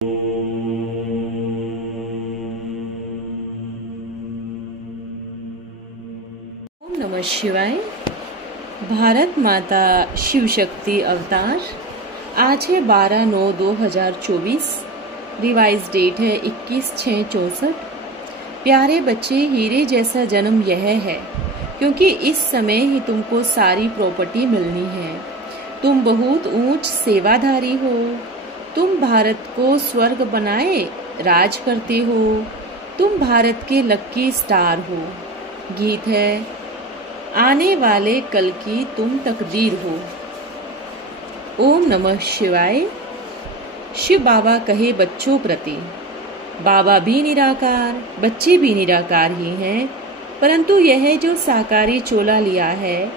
ओम नमः शिवाय। भारत माता शिव शक्ति अवतार। आज है 12/9/2024। रिवाइज डेट है 21/6/64। प्यारे बच्चे, हीरे जैसा जन्म यह है क्योंकि इस समय ही तुमको सारी प्रॉपर्टी मिलनी है। तुम बहुत ऊंच सेवाधारी हो। तुम भारत को स्वर्ग बनाए राज करते हो। तुम भारत के लक्की स्टार हो। गीत है आने वाले कल की तुम तकदीर हो। ओम नमः शिवाय। शिव बाबा कहे बच्चों प्रति, बाबा भी निराकार, बच्चे भी निराकार ही हैं, परंतु यह जो साकारी चोला लिया है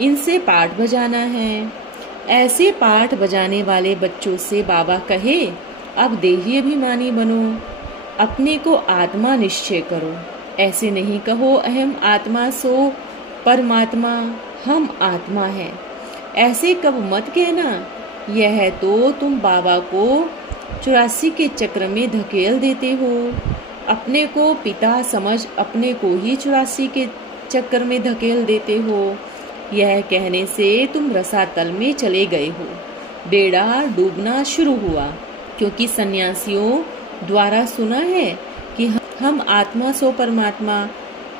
इनसे पाठ बजाना है। ऐसे पाठ बजाने वाले बच्चों से बाबा कहे अब देही अभिमानी बनो, अपने को आत्मा निश्चय करो। ऐसे नहीं कहो अहम आत्मा सो परमात्मा, हम आत्मा हैं। ऐसे कब मत कहना, यह तो तुम बाबा को 84 के चक्र में धकेल देते हो। अपने को पिता समझ अपने को ही 84 के चक्र में धकेल देते हो। यह कहने से तुम रसातल में चले गए हो। बेड़ा डूबना शुरू हुआ, क्योंकि सन्यासियों द्वारा सुना है कि हम आत्मा सो परमात्मा,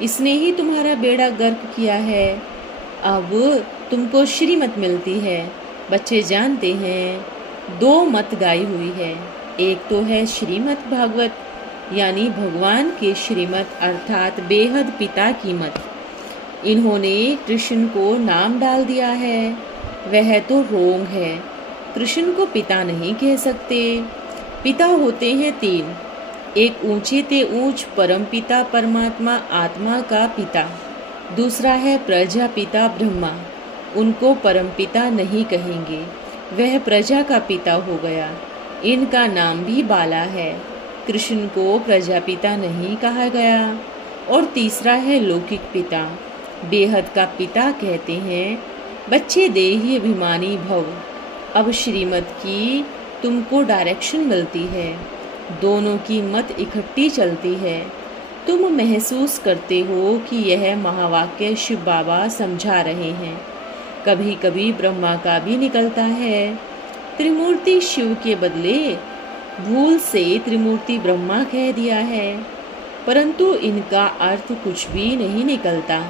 इसने ही तुम्हारा बेड़ा गर्क किया है। अब तुमको श्रीमत मिलती है। बच्चे जानते हैं 2 मत गाई हुई है। एक तो है श्रीमत भागवत, यानी भगवान के श्रीमत अर्थात बेहद पिता की मत। इन्होंने कृष्ण को नाम डाल दिया है, वह तो रोंग है। कृष्ण को पिता नहीं कह सकते। पिता होते हैं 3। एक ऊंचे ते ऊंच परम पिता परमात्मा आत्मा का पिता। दूसरा है प्रजापिता ब्रह्मा, उनको परम पिता नहीं कहेंगे, वह प्रजा का पिता हो गया। इनका नाम भी बाला है। कृष्ण को प्रजापिता नहीं कहा गया। और तीसरा है लौकिक पिता, बेहद का पिता कहते हैं। बच्चे देही अभिमानी भव। अब श्रीमत की तुमको डायरेक्शन मिलती है। दोनों की मत इकट्ठी चलती है। तुम महसूस करते हो कि यह महावाक्य शिव बाबा समझा रहे हैं। कभी कभी ब्रह्मा का भी निकलता है। त्रिमूर्ति शिव के बदले भूल से त्रिमूर्ति ब्रह्मा कह दिया है, परंतु इनका अर्थ कुछ भी नहीं निकलता।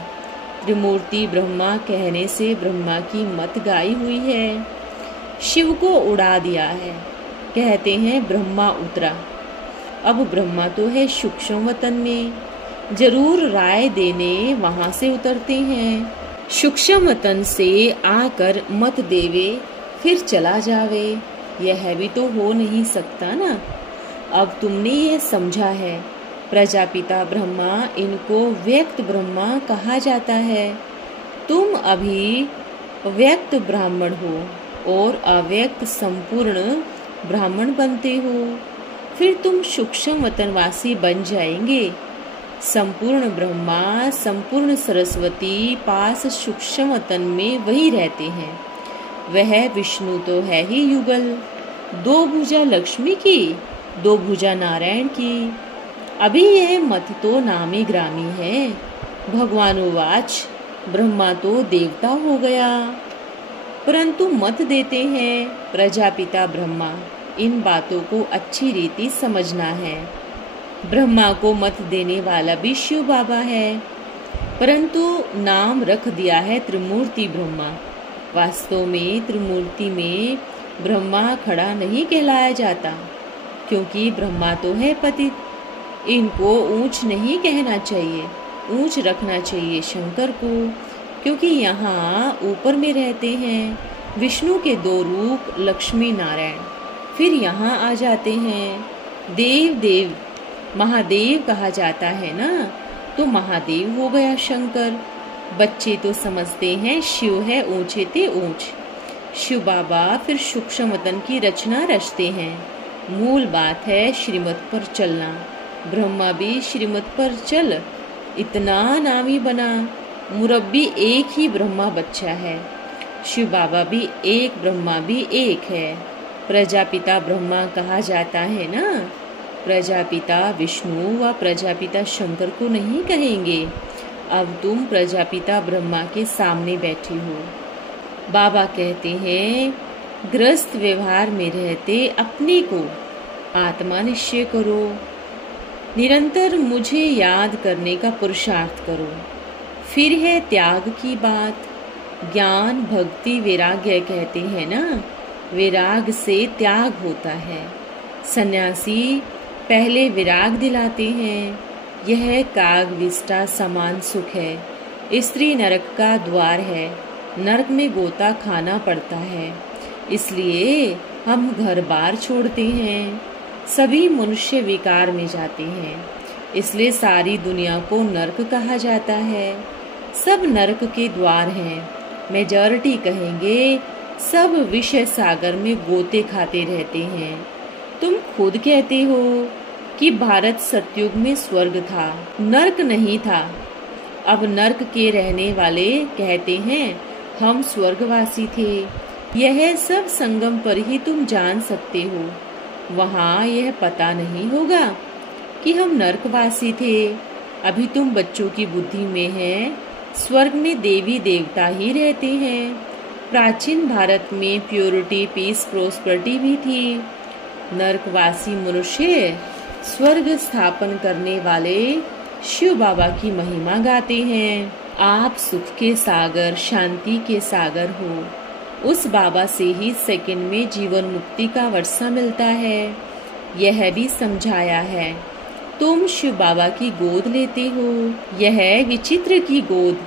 त्रिमूर्ति ब्रह्मा कहने से ब्रह्मा की मत गाई हुई है। शिव को उड़ा दिया है, कहते हैं ब्रह्मा उतरा। अब ब्रह्मा तो है सूक्ष्म वतन में, जरूर राय देने वहां से उतरते हैं। सूक्ष्म वतन से आकर मत देवे फिर चला जावे, यह भी तो हो नहीं सकता ना। अब तुमने यह समझा है। प्रजापिता ब्रह्मा, इनको व्यक्त ब्रह्मा कहा जाता है। तुम अभी व्यक्त ब्राह्मण हो और अव्यक्त संपूर्ण ब्राह्मण बनते हो। फिर तुम सूक्ष्म वतनवासी बन जाएंगे। संपूर्ण ब्रह्मा संपूर्ण सरस्वती पास सूक्ष्म वतन में वही रहते हैं। वह विष्णु तो है ही युगल, 2 भुजा लक्ष्मी की, 2 भुजा नारायण की। अभी यह मत तो नामी ग्रामी है। भगवानुवाच, ब्रह्मा तो देवता हो गया, परंतु मत देते हैं प्रजापिता ब्रह्मा। इन बातों को अच्छी रीति समझना है। ब्रह्मा को मत देने वाला भी शिव बाबा है, परंतु नाम रख दिया है त्रिमूर्ति ब्रह्मा। वास्तव में त्रिमूर्ति में ब्रह्मा खड़ा नहीं कहलाया जाता, क्योंकि ब्रह्मा तो है पतित। इनको ऊंच नहीं कहना चाहिए, ऊंच रखना चाहिए शंकर को, क्योंकि यहाँ ऊपर में रहते हैं। विष्णु के 2 रूप लक्ष्मी नारायण फिर यहाँ आ जाते हैं। देव महादेव कहा जाता है ना, तो महादेव हो गया शंकर। बच्चे तो समझते हैं शिव है ऊंचे ते ऊंच। शिव बाबा फिर सूक्ष्म वतन की रचना रचते हैं। मूल बात है श्रीमत पर चलना। ब्रह्मा भी श्रीमत पर चल इतना नामी बना। मुरब्बी एक ही ब्रह्मा बच्चा है। शिव बाबा भी एक, ब्रह्मा भी एक है। प्रजापिता ब्रह्मा कहा जाता है ना, प्रजापिता विष्णु व प्रजापिता शंकर को नहीं कहेंगे। अब तुम प्रजापिता ब्रह्मा के सामने बैठे हो। बाबा कहते हैं, ग्रस्त व्यवहार में रहते अपने को आत्मा निश्चय करो, निरंतर मुझे याद करने का पुरुषार्थ करो। फिर है त्याग की बात। ज्ञान भक्ति वैराग्य कहते हैं ना, वैराग से त्याग होता है। सन्यासी पहले विराग दिलाते हैं। यह काग विष्टा समान सुख है। स्त्री नरक का द्वार है, नरक में गोता खाना पड़ता है, इसलिए हम घर बार छोड़ते हैं। सभी मनुष्य विकार में जाते हैं, इसलिए सारी दुनिया को नरक कहा जाता है। सब नरक के द्वार हैं। मेजॉरिटी कहेंगे सब विषय सागर में गोते खाते रहते हैं। तुम खुद कहते हो कि भारत सतयुग में स्वर्ग था, नरक नहीं था। अब नरक के रहने वाले कहते हैं हम स्वर्गवासी थे। यह सब संगम पर ही तुम जान सकते हो। वहाँ यह पता नहीं होगा कि हम नरकवासी थे। अभी तुम बच्चों की बुद्धि में है। स्वर्ग में देवी देवता ही रहते हैं। प्राचीन भारत में प्योरिटी पीस प्रोस्पेरिटी भी थी। नरकवासी मनुष्य स्वर्ग स्थापन करने वाले शिव बाबा की महिमा गाते हैं। आप सुख के सागर शांति के सागर हो। उस बाबा से ही सेकंड में जीवन मुक्ति का वर्षा मिलता है। यह भी समझाया है। तुम शिव बाबा की गोद लेते हो, यह विचित्र की गोद।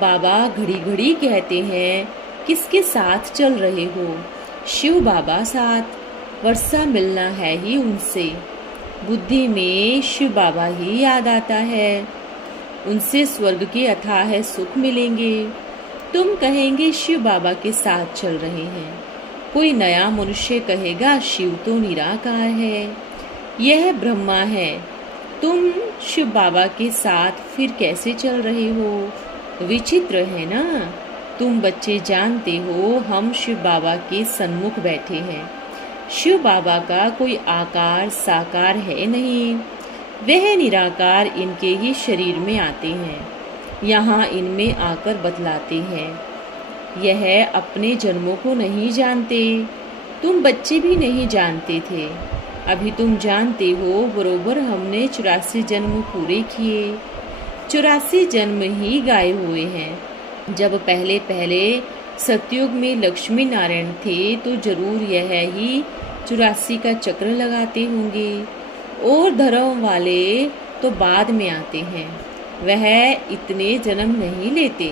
बाबा घड़ी घड़ी कहते हैं किसके साथ चल रहे हो? शिव बाबा साथ। वर्षा मिलना है ही उनसे। बुद्धि में शिव बाबा ही याद आता है। उनसे स्वर्ग के अथाह सुख मिलेंगे। तुम कहेंगे शिव बाबा के साथ चल रहे हैं। कोई नया मनुष्य कहेगा शिव तो निराकार है, यह ब्रह्मा है। तुम शिव बाबा के साथ फिर कैसे चल रहे हो? विचित्र है ना। तुम बच्चे जानते हो हम शिव बाबा के सन्मुख बैठे हैं। शिव बाबा का कोई आकार साकार है नहीं, वह निराकार इनके ही शरीर में आते हैं, यहाँ इनमें आकर बतलाते हैं। यह अपने जन्मों को नहीं जानते। तुम बच्चे भी नहीं जानते थे, अभी तुम जानते हो। बरोबर हमने 84 जन्म पूरे किए। 84 जन्म ही गाए हुए हैं। जब पहले पहले सतयुग में लक्ष्मी नारायण थे तो जरूर यह ही 84 का चक्र लगाते होंगे। और धर्म वाले तो बाद में आते हैं, वह इतने जन्म नहीं लेते।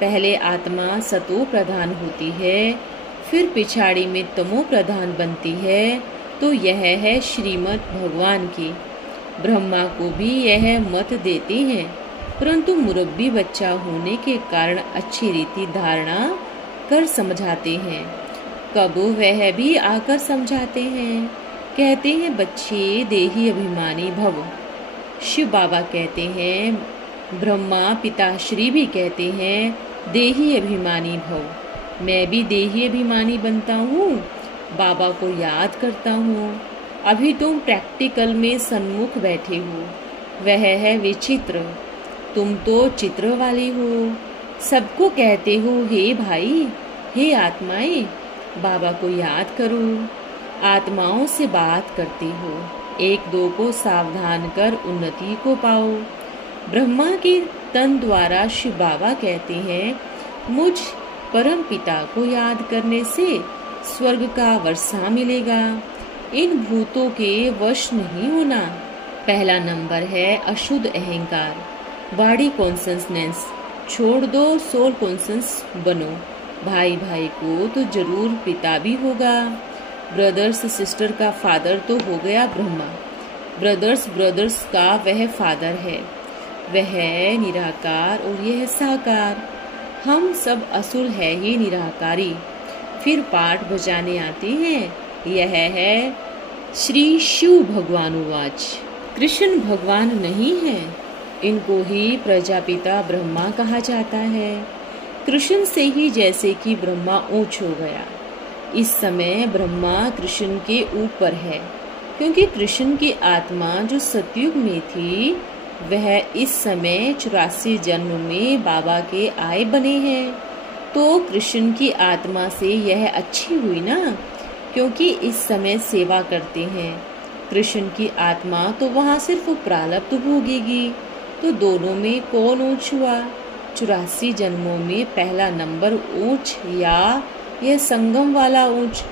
पहले आत्मा सतो प्रधान होती है, फिर पिछाड़ी में तमो प्रधान बनती है। तो यह है श्रीमद् भगवान की। ब्रह्मा को भी यह मत देते हैं, परंतु मुरब्बी बच्चा होने के कारण अच्छी रीति धारणा कर समझाते हैं। कब वह भी आकर समझाते हैं। कहते हैं बच्चे देही अभिमानी भव। शिव बाबा कहते हैं, ब्रह्मा पिताश्री भी कहते हैं देही अभिमानी भव। मैं भी देही अभिमानी बनता हूँ, बाबा को याद करता हूँ। अभी तुम प्रैक्टिकल में सन्मुख बैठे हो, वह है विचित्र। तुम तो चित्र वाले हो। सबको कहते हो हे भाई, हे आत्माएं, बाबा को याद करो। आत्माओं से बात करते हो, एक दो को सावधान कर उन्नति को पाओ। ब्रह्मा के तन द्वारा शिव बाबा कहते हैं, मुझ परम पिता को याद करने से स्वर्ग का वर्षा मिलेगा। इन भूतों के वश नहीं होना। पहला नंबर है अशुद्ध अहंकार, बॉडी कॉन्शसनेस छोड़ दो, सोल कॉन्शस बनो। भाई भाई को तो जरूर पिता भी होगा। ब्रदर्स सिस्टर का फादर तो हो गया ब्रह्मा, ब्रदर्स का वह फादर है। वह निराकार और यह साकार। हम सब असुर है ये निराकारी। फिर पाठ बजाने आते हैं। यह है श्री शिव भगवानुवाच। कृष्ण भगवान नहीं है, इनको ही प्रजापिता ब्रह्मा कहा जाता है। कृष्ण से ही जैसे कि ब्रह्मा ऊंच हो गया, इस समय ब्रह्मा कृष्ण के ऊपर है, क्योंकि कृष्ण की आत्मा जो सतयुग में थी वह इस समय 84 जन्म में बाबा के आए बने हैं। तो कृष्ण की आत्मा से यह अच्छी हुई ना, क्योंकि इस समय सेवा करते हैं। कृष्ण की आत्मा तो वहाँ सिर्फ प्रारब्ध भोगेगी। तो दोनों में कौन ऊंच हुआ? 84 जन्मों में पहला नंबर ऊंच या यह संगम वाला ऊंच?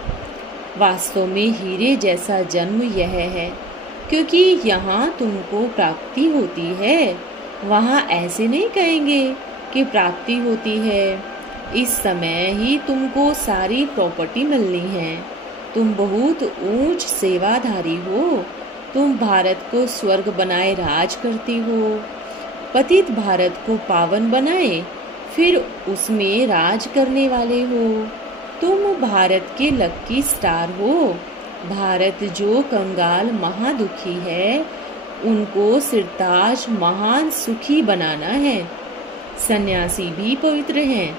वास्तव में हीरे जैसा जन्म यह है, क्योंकि यहाँ तुमको प्राप्ति होती है। वहाँ ऐसे नहीं कहेंगे कि प्राप्ति होती है। इस समय ही तुमको सारी प्रॉपर्टी मिलनी है। तुम बहुत ऊंच सेवाधारी हो। तुम भारत को स्वर्ग बनाए राज करती हो। पतित भारत को पावन बनाए फिर उसमें राज करने वाले हो। तुम भारत के लक्की स्टार हो। भारत जो कंगाल महादुखी है उनको सिरताज महान सुखी बनाना है। सन्यासी भी पवित्र हैं,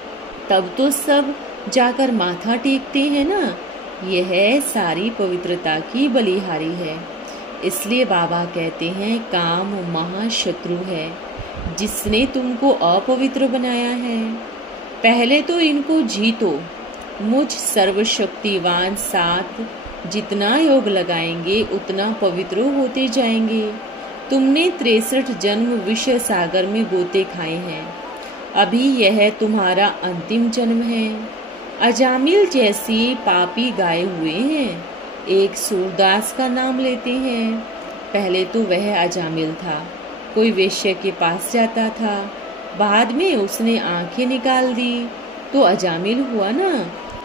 तब तो सब जाकर माथा टेकते हैं ना। यह सारी पवित्रता की बलिहारी है। इसलिए बाबा कहते हैं काम महाशत्रु है जिसने तुमको अपवित्र बनाया है। पहले तो इनको जीतो। मुझ सर्वशक्तिवान साथ जितना योग लगाएंगे उतना पवित्र होते जाएंगे। तुमने 63 जन्म विषय सागर में गोते खाए हैं। अभी यह तुम्हारा अंतिम जन्म है। अजामिल जैसी पापी गाए हुए हैं। एक सूरदास का नाम लेते हैं। पहले तो वह अजामिल था, कोई वेश्या के पास जाता था, बाद में उसने आंखें निकाल दी तो अजामिल हुआ ना।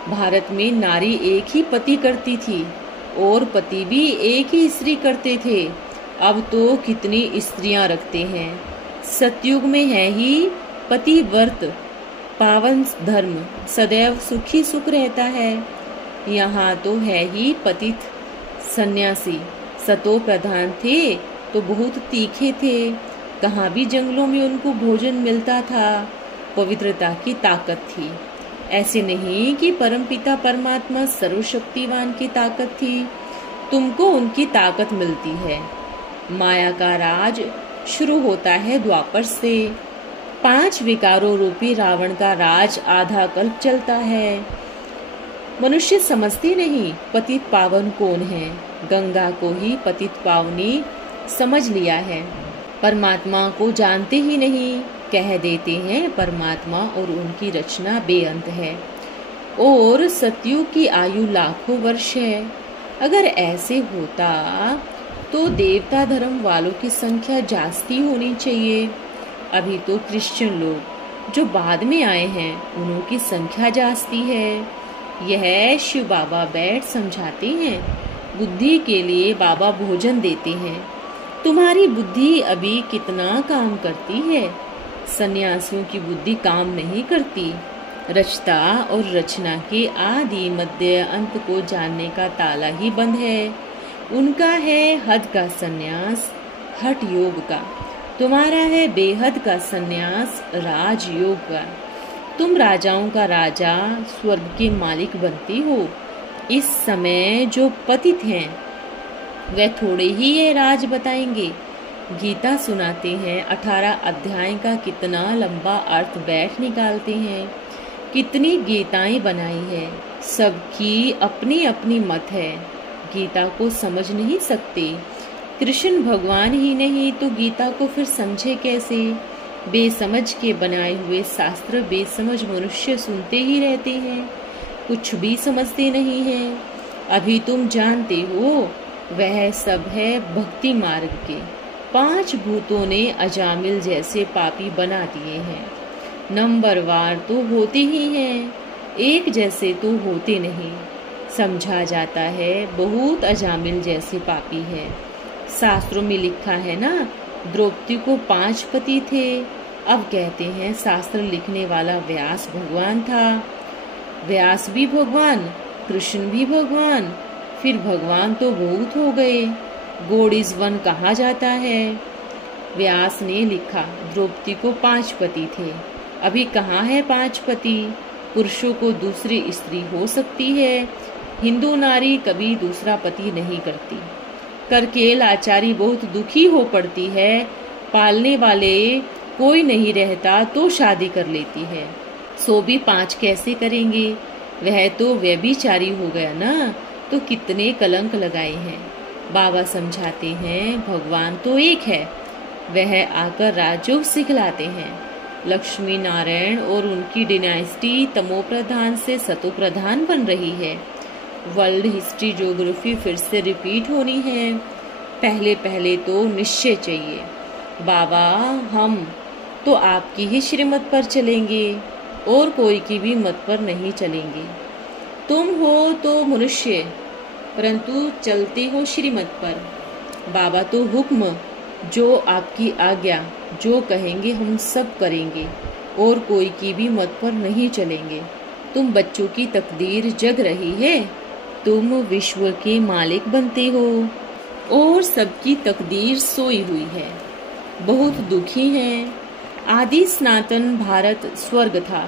भारत में नारी एक ही पति करती थी और पति भी एक ही स्त्री करते थे। अब तो कितनी स्त्रियां रखते हैं। सतयुग में है ही पतिव्रत पावन धर्म, सदैव सुखी सुख रहता है। यहाँ तो है ही पतित सन्यासी। सतो प्रधान थे तो बहुत तीखे थे। कहाँ भी जंगलों में उनको भोजन मिलता था। पवित्रता की ताकत थी। ऐसे नहीं कि परमपिता परमात्मा सर्वशक्तिवान की ताकत थी। तुमको उनकी ताकत मिलती है। माया का राज शुरू होता है द्वापर से। 5 विकारों रूपी रावण का राज आधा कल्प चलता है। मनुष्य समझते नहीं पतित पावन कौन है। गंगा को ही पतित पावनी समझ लिया है, परमात्मा को जानते ही नहीं। कह देते हैं परमात्मा और उनकी रचना बेअंत है और सतयुग की आयु लाखों वर्ष है। अगर ऐसे होता तो देवता धर्म वालों की संख्या जास्ती होनी चाहिए। अभी तो क्रिश्चियन लोग जो बाद में आए हैं उन्हों की संख्या जास्ती है। यह शिव बाबा बैठ समझाते हैं। बुद्धि के लिए बाबा भोजन देते हैं। तुम्हारी बुद्धि अभी कितना काम करती है। सन्यासियों की बुद्धि काम नहीं करती। रचता और रचना के आदि मध्य अंत को जानने का ताला ही बंद है। उनका है हद का सन्यास, हठ योग का। तुम्हारा है बेहद का सन्यास, राजयोग का। तुम राजाओं का राजा, स्वर्ग के मालिक बनती हो। इस समय जो पतित हैं वे थोड़े ही ये राज बताएंगे। गीता सुनाते हैं, 18 अध्याय का कितना लंबा अर्थ बैठ निकालते हैं। कितनी गीताएं बनाई है, सबकी अपनी अपनी मत है। गीता को समझ नहीं सकते। कृष्ण भगवान ही नहीं तो गीता को फिर समझे कैसे। बेसमझ के बनाए हुए शास्त्र बेसमझ मनुष्य सुनते ही रहते हैं, कुछ भी समझते नहीं हैं। अभी तुम जानते हो वह सब है भक्ति मार्ग के। 5 भूतों ने अजामिल जैसे पापी बना दिए हैं। नंबरवार तो होते ही हैं, एक जैसे तो होते नहीं। समझा जाता है बहुत अजामिल जैसे पापी है। शास्त्रों में लिखा है ना, द्रौपदी को 5 पति थे। अब कहते हैं शास्त्र लिखने वाला व्यास भगवान था। व्यास भी भगवान, कृष्ण भी भगवान, फिर भगवान तो बहुत हो गए। गॉड इज वन कहा जाता है। व्यास ने लिखा द्रौपदी को 5 पति थे। अभी कहाँ है 5 पति। पुरुषों को दूसरी स्त्री हो सकती है, हिंदू नारी कभी दूसरा पति नहीं करती। करके लाचारी बहुत दुखी हो पड़ती है, पालने वाले कोई नहीं रहता तो शादी कर लेती है। सो भी 5 कैसे करेंगे, वह तो व्यभिचारी हो गया ना, तो कितने कलंक लगाए हैं। बाबा समझाते हैं भगवान तो एक है, वह आकर राजयोग सिखलाते हैं। लक्ष्मी नारायण और उनकी डिनाइस्टी तमोप्रधान से सतोप्रधान बन रही है। वर्ल्ड हिस्ट्री ज्योग्राफी फिर से रिपीट होनी है। पहले पहले तो निश्चय चाहिए, बाबा हम तो आपकी ही श्रीमत पर चलेंगे और कोई की भी मत पर नहीं चलेंगे। तुम हो तो मनुष्य, परंतु चलते हो श्रीमत पर। बाबा तो हुक्म, जो आपकी आज्ञा, जो कहेंगे हम सब करेंगे और कोई की भी मत पर नहीं चलेंगे। तुम बच्चों की तकदीर जग रही है, तुम विश्व के मालिक बनते हो और सबकी तकदीर सोई हुई है। बहुत दुखी हैं। आदि सनातन भारत स्वर्ग था,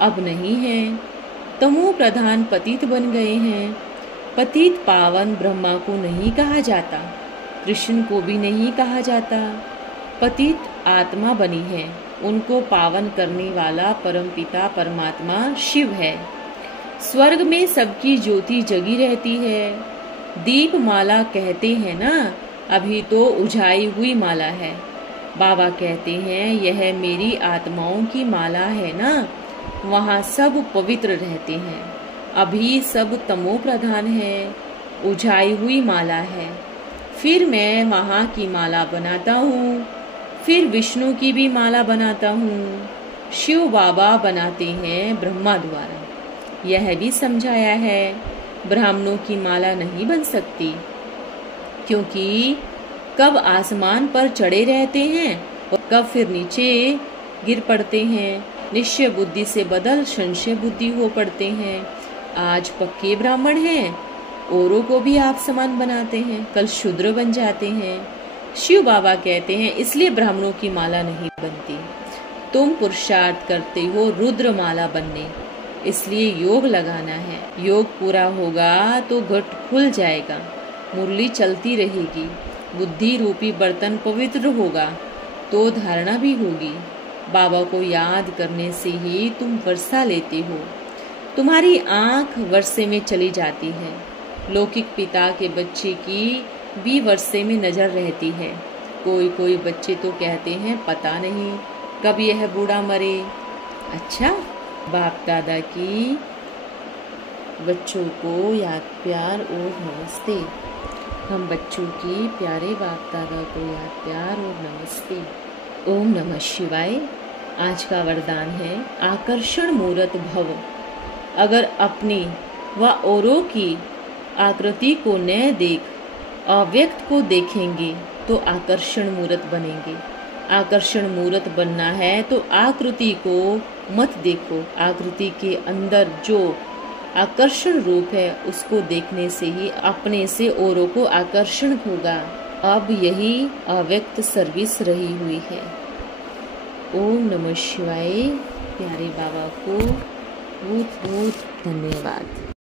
अब नहीं है। तमो प्रधान पतित बन गए हैं। पतित पावन ब्रह्मा को नहीं कहा जाता, कृष्ण को भी नहीं कहा जाता। पतित आत्मा बनी है, उनको पावन करने वाला परमपिता परमात्मा शिव है। स्वर्ग में सबकी ज्योति जगी रहती है। दीप माला कहते हैं ना, अभी तो उजाई हुई माला है। बाबा कहते हैं यह मेरी आत्माओं की माला है ना, वहाँ सब पवित्र रहते हैं। अभी सब तमो प्रधान है, उजाई हुई माला है। फिर मैं वहाँ की माला बनाता हूँ, फिर विष्णु की भी माला बनाता हूँ। शिव बाबा बनाते हैं ब्रह्मा द्वारा। यह भी समझाया है ब्राह्मणों की माला नहीं बन सकती, क्योंकि कब आसमान पर चढ़े रहते हैं और कब फिर नीचे गिर पड़ते हैं। निश्चय बुद्धि से बदल संशय बुद्धि हो पड़ते हैं। आज पक्के ब्राह्मण हैं, औरों को भी आप समान बनाते हैं, कल शूद्र बन जाते हैं। शिव बाबा कहते हैं इसलिए ब्राह्मणों की माला नहीं बनती। तुम पुरुषार्थ करते हो रुद्र माला बनने, इसलिए योग लगाना है। योग पूरा होगा तो घट खुल जाएगा, मुरली चलती रहेगी, बुद्धि रूपी बर्तन पवित्र होगा तो धारणा भी होगी। बाबा को याद करने से ही तुम वर्षा लेते हो। तुम्हारी आंख वर्षे में चली जाती है। लौकिक पिता के बच्चे की भी वर्षे में नजर रहती है। कोई कोई बच्चे तो कहते हैं पता नहीं कब यह बूढ़ा मरे। अच्छा, बाप दादा की बच्चों को याद प्यार और नमस्ते। हम बच्चों की प्यारे बाप दादा को याद प्यार और नमस्ते। ओम नमः शिवाय। आज का वरदान है आकर्षण मूर्त भव। अगर अपनी व औरों की आकृति को न देख अव्यक्त को देखेंगे तो आकर्षण मूर्त बनेंगे। आकर्षण मूर्त बनना है तो आकृति को मत देखो, आकृति के अंदर जो आकर्षण रूप है उसको देखने से ही अपने से औरों को आकर्षण होगा। अब यही अव्यक्त सर्विस रही हुई है। ओम नमः शिवाय। प्यारे बाबा को बहुत बहुत धन्यवाद।